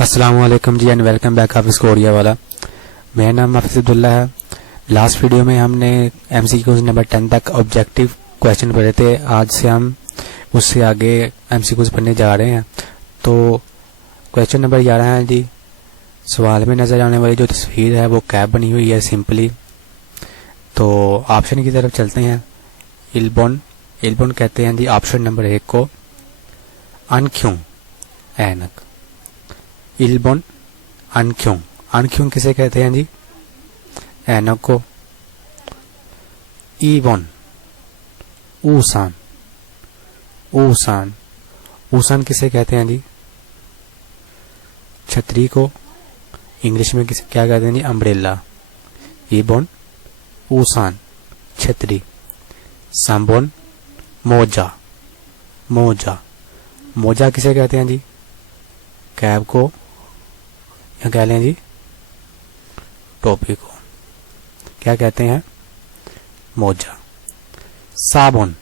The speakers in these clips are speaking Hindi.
अस्सलामुअलैकुम जी and welcome back office Korea वाला। मेरा नाम हाफिज अब्दुल्ला है। लास्ट वीडियो में हमने एमसीक्यूज नंबर 10 तक ऑब्जेक्टिव क्वेश्चन पढ़े थे। आज से हम उससे आगे एमसीक्यूज पढ़ने जा रहे हैं। तो क्वेश्चन नंबर 11 है जी। सवाल में नजर आने वाली जो तस्वीर है वो कैप बनी हुई है सिंपली। तो ऑप्शन की तरफ चलते हैं। इल्बोन इल्बोन कहते हैं जी ऑप्शन नंबर 1 को। अनख्यूं ऐनक। इल्बोन अनख्यूं अनख्यूं किसे कहते हैं जी? ऐनक को। ईबोन ऊसान ऊसान ऊसान किसे कहते हैं जी? छतरी को। इंग्लिश में किसे क्या कहते हैं जी? अम्ब्रेला। ईबोन ऊसान छतरी। सांबोन मोजा मोजा मोजा किसे कहते हैं जी? कैप को या कह लें जी टोपी को। क्या कहते हैं? मोजा। साबुन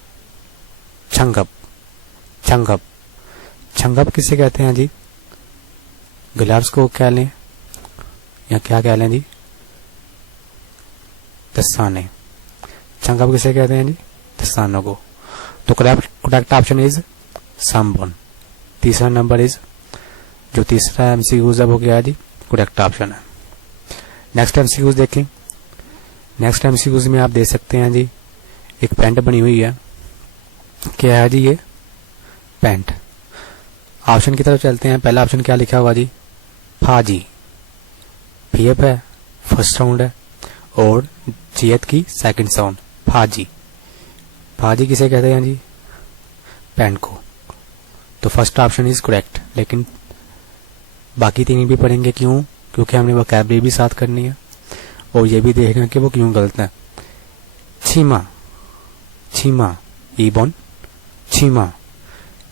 छंगप छंगप छंगप किसे कहते हैं जी? ग्लव्स को कह लें या क्या कह लें जी? दस्ताने। छंगप किसे कहते हैं जी? दस्तानों को। तो करेक्ट ऑप्शन इज साबुन। तीसरा नंबर इज जो तीसरा एमसीक्यूज है वो क्या है जी? करेक्ट ऑप्शन है। नेक्स्ट एमसीक्यूज देखें। नेक्स्ट एमसीक्यूज में आप देख सकते हैं जी एक पैंट बनी हुई है। क्या है जी? ये पैंट। ऑप्शन की तरफ चलते हैं। पहला ऑप्शन क्या लिखा हुआ जी? फाजी। पीएफ है फर्स्ट साउंड है और जीएत की सेकंड साउंड। फाजी। फाजी किसे कहते हैं जी? पैंट को। तो फर्स्ट ऑप्शन इज करेक्ट। लेकिन बाकी तीन भी पढ़ेंगे। क्यों? क्योंकि हमने वोकैबुलरी भी साथ करनी है और ये भी देखना कि वो क्यों गलत है। छीमा छीमा ईबोन छीमा।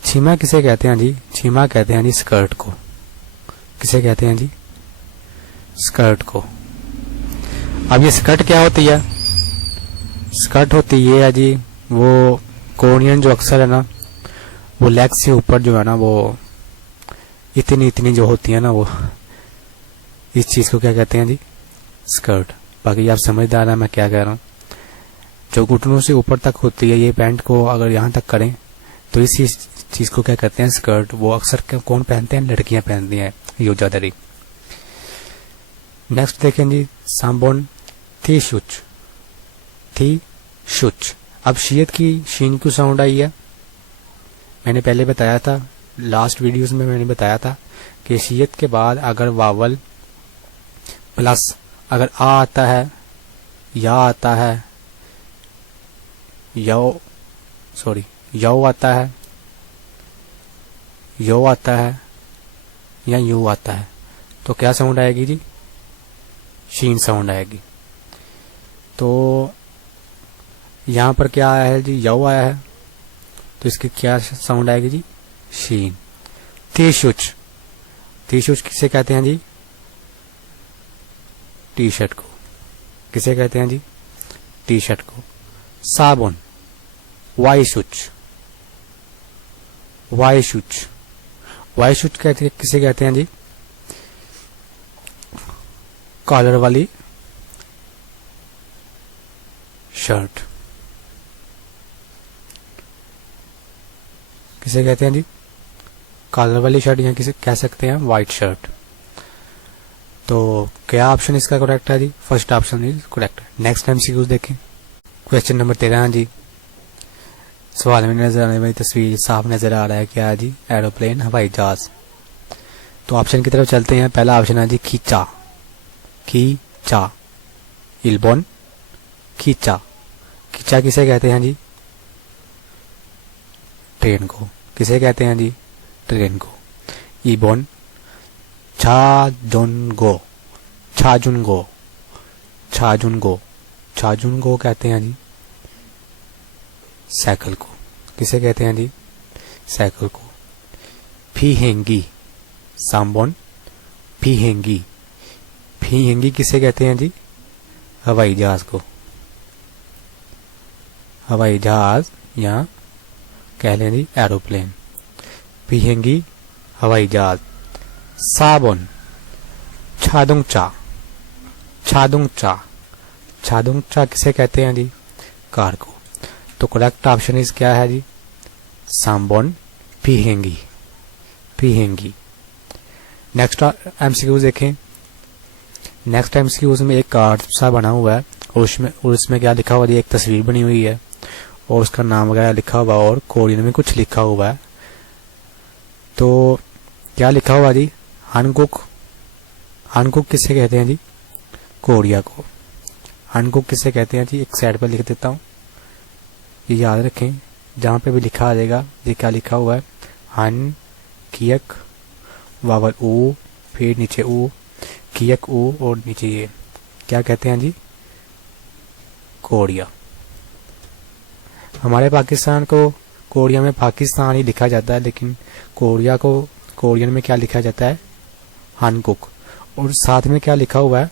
छीमा किसे कहते हैं जी? छीमा कहते हैं जी स्कर्ट को। किसे कहते हैं जी? स्कर्ट को। अब ये स्कर्ट क्या होती है? स्कर्ट होती ये है जी वो कोरियन जो अक्सर है ना वो लेग से ऊपर जो है ना वो इतनी इतनी जो होती है ना वो इस चीज को क्या कहते हैं जी? स्कर्ट। बाकी आप समझदार है मैं क्या कह रहा हूँ। जो घुटनों से ऊपर तक होती है ये पैंट को अगर यहाँ तक करें तो इसी चीज को क्या कहते हैं? स्कर्ट। वो अक्सर कौन पहनते हैं? लड़कियां पहनती हैं योजादरी। नेक्स्ट देखें जी सांबोन थी शुच थी शुच। अब शीयत की शीन क्यों साउंड आई है? मैंने पहले बताया था लास्ट वीडियोस में मैंने बताया था कि शीयत के बाद अगर वावल प्लस अगर आ आता है या आता है यो आता है यो आता है या यू आता है तो क्या साउंड आएगी जी? शीन साउंड आएगी। तो यहां पर क्या आया है जी? यो आया है तो इसकी क्या साउंड आएगी जी? शीन। टी-शर्ट टी-शर्ट किसे कहते हैं जी? टी शर्ट को। किसे कहते हैं जी? टी शर्ट को। साबुन वाईशुच वाईशुच वाईशुच कहते किसे कहते हैं जी? कॉलर वाली शर्ट। किसे कहते हैं जी? कॉलर वाली शर्ट या किसे कह सकते हैं व्हाइट शर्ट। तो क्या ऑप्शन इसका करेक्ट है जी? First option is correct. Next MCQs देखें। क्वेश्चन नंबर 13 है जी। सवाल में नजर आने वाली तस्वीर साफ नजर आ रहा है क्या है जी? एरोप्लेन हवाई जहाज। तो ऑप्शन की तरफ चलते हैं। पहला ऑप्शन है जी खींचा खींचा। इल्बोन खींचा। खींचा किसे कहते हैं जी? ट्रेन को। किसे कहते हैं जी? ट्रेन को। ईबोन छाजुनगो छाजुनगो छाजुनगो छाजुनगो कहते हैं जी साइकिल को। किसे कहते हैं जी? साइकिल को। फीहेंगी सांबोन फीहेंगी। फीहेंगी किसे कहते हैं जी? हवाई जहाज को। हवाई जहाज या कह लें जी एरोप्लेन। फीहेंगी हवाई जहाज। साबुन, छादुंगचा, छादुंगचा, छादुंगचा किसे कहते हैं जी? कार को। तो करेक्ट ऑप्शन इज क्या है जी? सांबोन पीहेंगी, पीहेंगी। नेक्स्ट एमसीक्यू देखें। नेक्स्ट एमसीक्यूज में एक कार्ड सा बना हुआ है और उसमें क्या लिखा हुआ है? एक तस्वीर बनी हुई है और उसका नाम वगैरह लिखा हुआ और कोरियन में कुछ लिखा हुआ है। तो क्या लिखा हुआ जी? हानकुक। हानकुक किसे कहते हैं जी? कोरिया को। हानकुक किसे कहते हैं जी? एक साइड पर लिख देता हूँ, ये याद रखें। जहाँ पे भी लिखा आ जाएगा ये क्या लिखा हुआ है? हान कियक वावल ऊ, फिर नीचे ऊ, कियक ऊ और नीचे ये क्या कहते हैं जी? कोरिया। हमारे पाकिस्तान को कोरिया में पाकिस्तान ही लिखा जाता है, लेकिन कोरिया को कोरियन में क्या लिखा जाता है? हानकुक। और साथ में क्या लिखा हुआ है?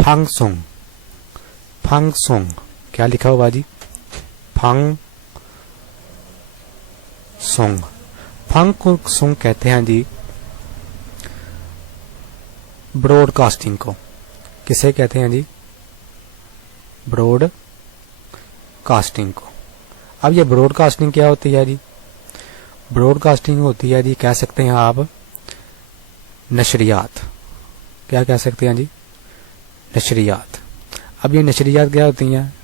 फांगसोंग। फांगसोंग क्या लिखा हुआ जी? फांग सोंग। फांगसोंग कहते हैं जी ब्रॉडकास्टिंग को। किसे कहते हैं जी? ब्रॉडकास्टिंग को। अब ये ब्रॉडकास्टिंग क्या होती है जी? ब्रॉडकास्टिंग होती है जी, कह सकते हैं आप नशरियात। क्या कह सकते हैं जी? नशरियात। अब ये नशरियात क्या होती हैं?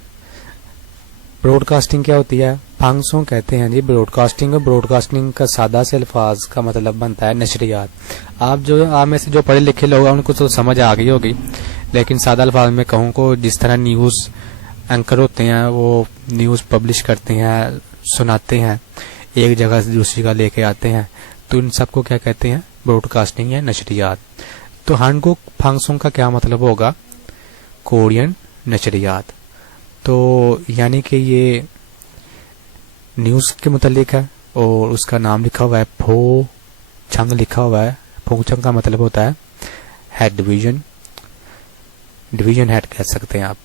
ब्रॉडकास्टिंग क्या होती है? फांगसोंग कहते हैं जी ब्रॉडकास्टिंग। और ब्रॉडकास्टिंग का सादा से अल्फाज का मतलब बनता है नशरियात। आप में से जो पढ़े लिखे लोग हैं उनको तो समझ आ गई होगी, लेकिन सादा अल्फाज में कहूँ को जिस तरह न्यूज़ एंकर होते हैं वो न्यूज़ पब्लिश करते हैं, सुनाते हैं, एक जगह से दूसरी जगह लेके आते हैं, तो इन सबको क्या कहते हैं? ब्रॉडकास्टिंग या नशरियात। तो हानकुक फांगसोंग का क्या मतलब होगा? कोरियन नशरियात। तो यानी कि ये न्यूज़ के मुतालिक है और उसका नाम लिखा हुआ है फो छंग लिखा हुआ है। फो छंग का मतलब होता है हेड डिवीजन, डिवीजन हेड कह सकते हैं आप।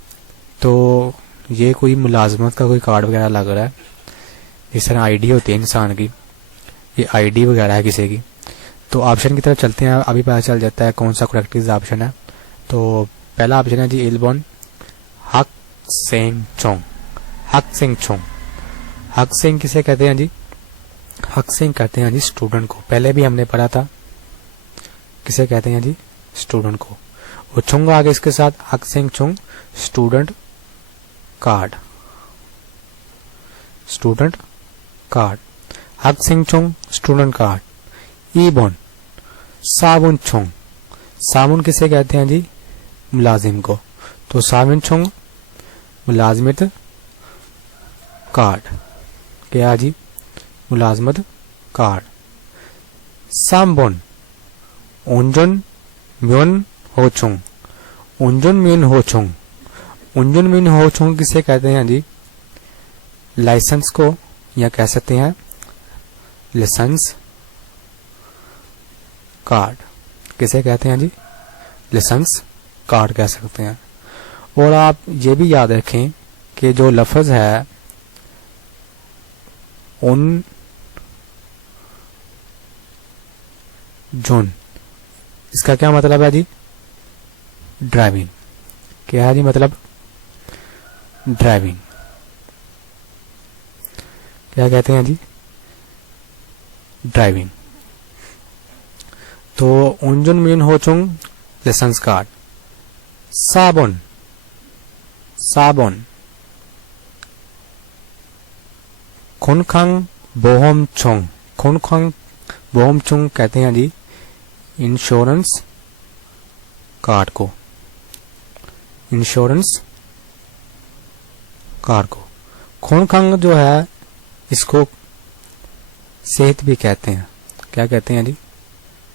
तो ये कोई मुलाजमत का कोई कार्ड वगैरह लग रहा है, इस तरह आईडी होती है इंसान की, ये आईडी वगैरह है किसी की। तो ऑप्शन की तरफ चलते हैं, अभी पता चल जाता है कौन सा करेक्ट ऑप्शन है। तो पहला ऑप्शन है जी इलबॉन हक सेंग चोंग। हक सेंग चोंग। हक सेंग किसे कहते हैं जी? हक सेंग कहते हैं जी स्टूडेंट को। पहले भी हमने पढ़ा था, किसे कहते हैं जी? स्टूडेंट को। और चोंग आगे इसके साथ हक सेंग चोंग स्टूडेंट कार्ड, स्टूडेंट कार्ड। हक सेंग चोंग स्टूडेंट कार्ड। ईबॉन साबुन चोंग। साबुन किसे कहते हैं जी? मुलाजिम को। तो साबुन चोंग मुलाजमत कार्ड। क्या जी? मुलाजमत कार्ड। सांबोन उंजन म्योन होचोंग। उंजन म्योन होचोंग। उंजन म्योन होचोंग किसे कहते हैं जी? लाइसेंस को, या कह सकते हैं लाइसेंस कार्ड। किसे कहते हैं जी? लाइसेंस कार्ड कह सकते हैं। और आप ये भी याद रखें कि जो लफ्ज है उन जोन, इसका क्या मतलब है जी? ड्राइविंग। क्या है जी मतलब? ड्राइविंग। क्या कहते हैं जी? ड्राइविंग। तो उनजुन मीन होचुंग लाइसेंस कार्ड। साबुन, साबुन। खुनखंग बोहम चोंग। खुनखंग बोहम चोंग कहते हैं जी इंश्योरेंस कार्ड को, इंश्योरेंस कार्ड को। खुनखंग जो है इसको सेहत भी कहते हैं। क्या कहते हैं जी?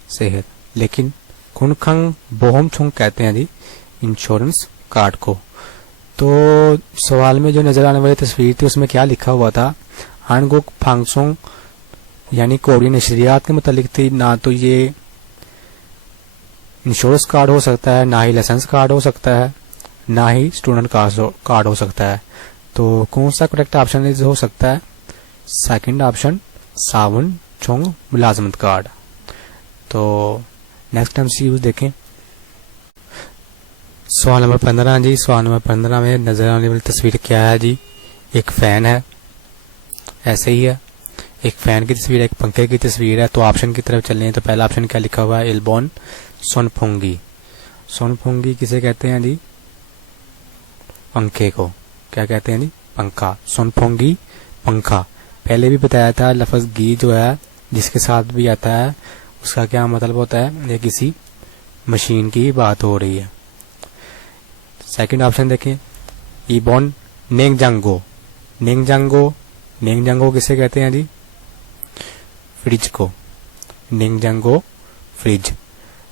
सेहत। लेकिन खुनखंग बोहम चोंग कहते हैं जी इंश्योरेंस कार्ड को। तो सवाल में जो नजर आने वाली तस्वीर थी उसमें क्या लिखा हुआ था? हानगुक फांगसोंग यानी कोरियन नशरियात के मुतालिक थी। ना तो ये इंश्योरेंस कार्ड हो सकता है, ना ही लाइसेंस कार्ड हो सकता है, ना ही स्टूडेंट कार्ड हो सकता है। तो कौन सा करेक्ट ऑप्शन हो सकता है? सेकंड ऑप्शन साबुन चोंग मुलाजमत कार्ड। तो नेक्स्ट MCQ देखें। सवाल नंबर 15 जी। सवाल नंबर 15 में नजर आने वाली तस्वीर क्या है जी? एक फैन है, ऐसे ही है, एक फैन की तस्वीर है, एक पंखे की तस्वीर है। तो ऑप्शन की तरफ चलने हैं तो पहला ऑप्शन क्या लिखा हुआ है? इल्बोन सोनफुंगी। सोनफुंगी किसे कहते हैं जी? पंखे को क्या कहते हैं जी? पंखा। सोनफुंगी पंखा। पहले भी बताया था लफ्ज गी जो है जिसके साथ भी आता है उसका क्या मतलब होता है? ये किसी मशीन की बात हो रही है। सेकंड ऑप्शन देखें, इबोन नेंगजांगो। नेंगजांगो, नेंगजांगो किसे कहते हैं जी? फ्रिज को। नेंगजांगो फ्रिज।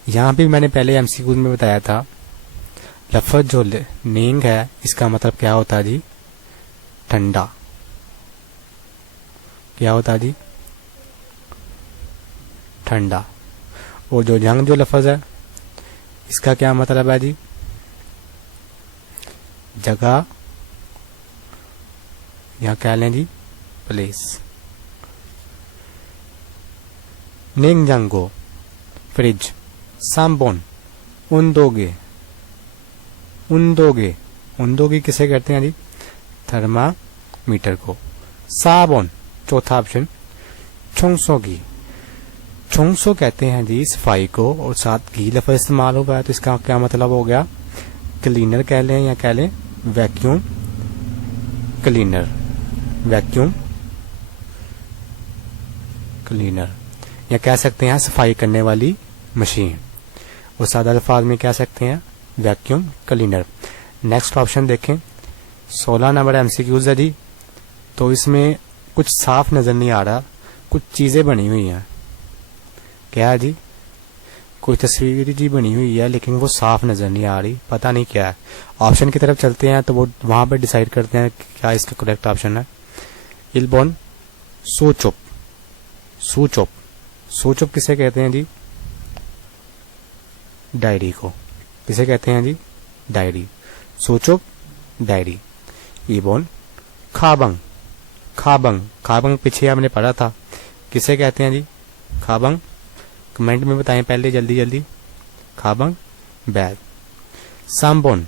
यहाँ भी मैंने पहले MCQ में बताया था लफ्ज जो नेंग है इसका मतलब क्या होता है जी? ठंडा। क्या होता है जी? ठंडा। और जो जंग जो लफ्ज है इसका क्या मतलब है जी? जगह, यहाँ कह लें जी प्लेस। नेंगजांगो फ्रिज। सांबोन उंदोगे। उंदोगे, उंदोगे किसे कहते हैं जी? थर्मामीटर को। साबोन चौथा ऑप्शन छोंगसोगी। छोंगसो कहते हैं जी सफाई को और साथ घी लफ्ज इस्तेमाल हुआ है तो इसका क्या मतलब हो गया? क्लीनर कह लें या कह लें वैक्यूम क्लीनर। वैक्यूम क्लीनर या कह सकते हैं सफाई करने वाली मशीन। और सादा अल्फाज में कह सकते हैं वैक्यूम क्लीनर। नेक्स्ट ऑप्शन देखें। 16 नंबर MCQ है जी। तो इसमें कुछ साफ नजर नहीं आ रहा, कुछ चीजें बनी हुई हैं। क्या है जी? कोई तस्वीर जी बनी हुई है लेकिन वो साफ नजर नहीं आ रही, पता नहीं क्या है। ऑप्शन की तरफ चलते हैं तो वो वहां पर डिसाइड करते हैं क्या इसका करेक्ट ऑप्शन है। इल्बोन सूचुप। सूचुप, सूचुप किसे कहते हैं जी? डायरी को। किसे कहते हैं जी? डायरी। सूचुप डायरी। इबोन खाबंग। खाबंग, खाबंग पीछे हमने पढ़ा था, किसे कहते हैं जी? खाबंग। कमेंट में बताएं पहले जल्दी जल्दी। खाबंग बैग। सांबोन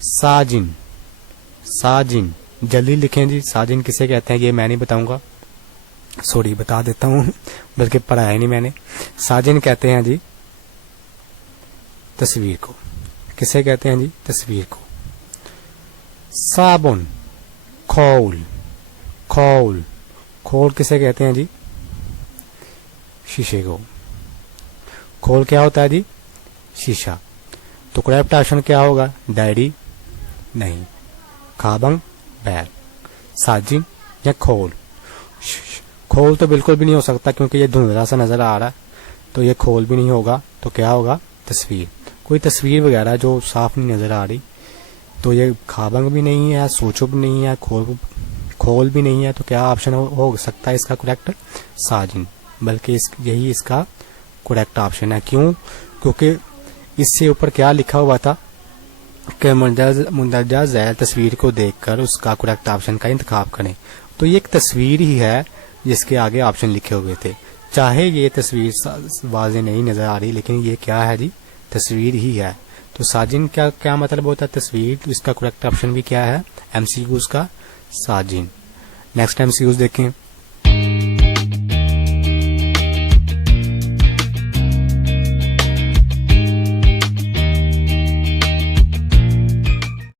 साजिन। साजिन जल्दी लिखें जी। साजिन किसे कहते हैं ये मैं नहीं बताऊंगा, सॉरी बता देता हूं बल्कि पढ़ाया नहीं मैंने। साजिन कहते हैं जी तस्वीर को। किसे कहते हैं जी? तस्वीर को। साबुन खौल। खौल, खोल किसे कहते हैं जी? शीशे को। खोल क्या होता है जी? शीशा। तो करेक्ट ऑप्शन क्या होगा? डायरी नहीं, खाबंग बैग, साजिन या खोल। खोल तो बिल्कुल भी नहीं हो सकता क्योंकि ये धुंधला सा नजर आ रहा है, तो ये खोल भी नहीं होगा। तो क्या होगा? तस्वीर। कोई तस्वीर वगैरह जो साफ नहीं नजर आ रही, तो ये खाबंग भी नहीं है, सोचो भी नहीं है, खोल भी नहीं है। तो क्या ऑप्शन हो सकता है इसका करेक्ट? साजिन। बल्कि यही इसका करेक्ट ऑप्शन है। क्यों? क्योंकि इससे ऊपर क्या लिखा हुआ था कि मुंदरजा झैल तस्वीर को देखकर उसका करेक्ट ऑप्शन का इंतखाब करें। तो ये एक तस्वीर ही है जिसके आगे ऑप्शन लिखे हुए थे। चाहे ये तस्वीर वाज़ेह नहीं नजर आ रही, लेकिन ये क्या है जी? तस्वीर ही है। तो साजिन क्या मतलब होता है? तस्वीर। तो इसका करेक्ट ऑप्शन भी क्या है MCQs का? साजिन। नेक्स्ट MCQs देखें।